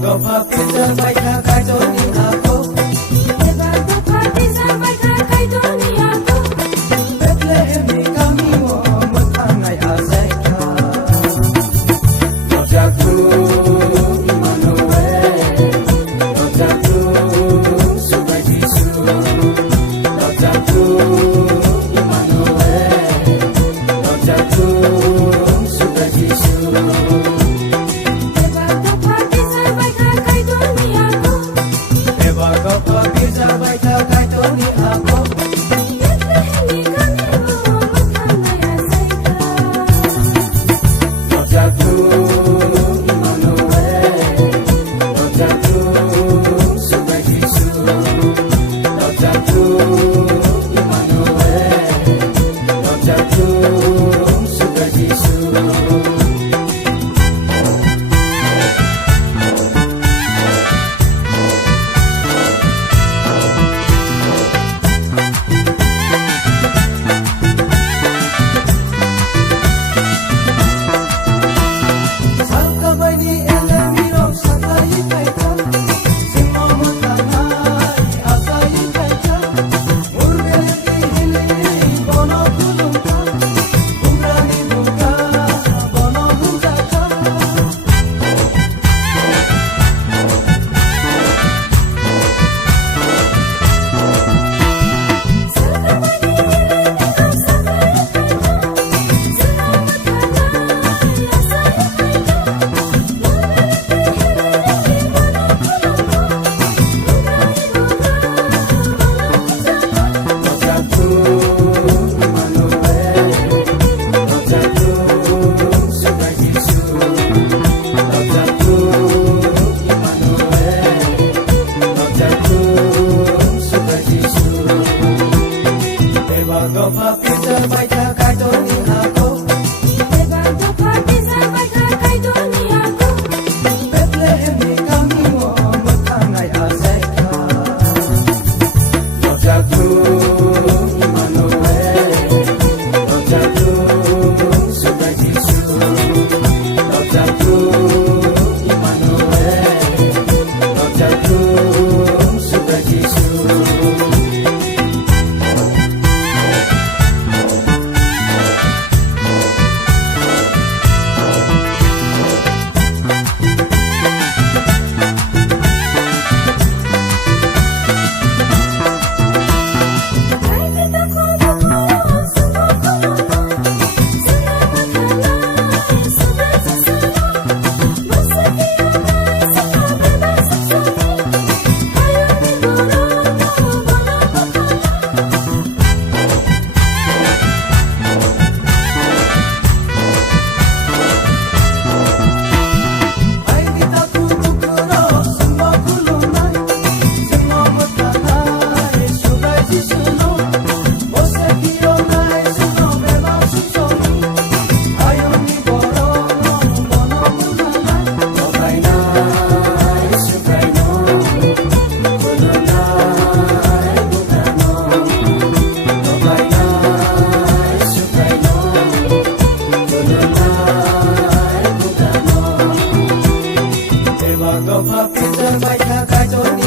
Gopha Pizza Baita Kaitoni Ako Eva Gopha Pizza Baita Kaitoni Ako Bethlehem Kami Mo Makanai Azaika Nojaku Emmanuel Nojaku Subai Jisu Nojaku Emmanuel Nojaku Subai Jisu Gopha Pizza Baita Kaitoni Ako Eva Gopha Pizza Baita Kaitoni Ako Bethlehem Kami Mo Makanai Azaika Nojaku Emmanuel Nojaku Subai Jisu Nojaku Emmanuel Nojaku Subai Jisu Gopha Pizza Baita Kaitoni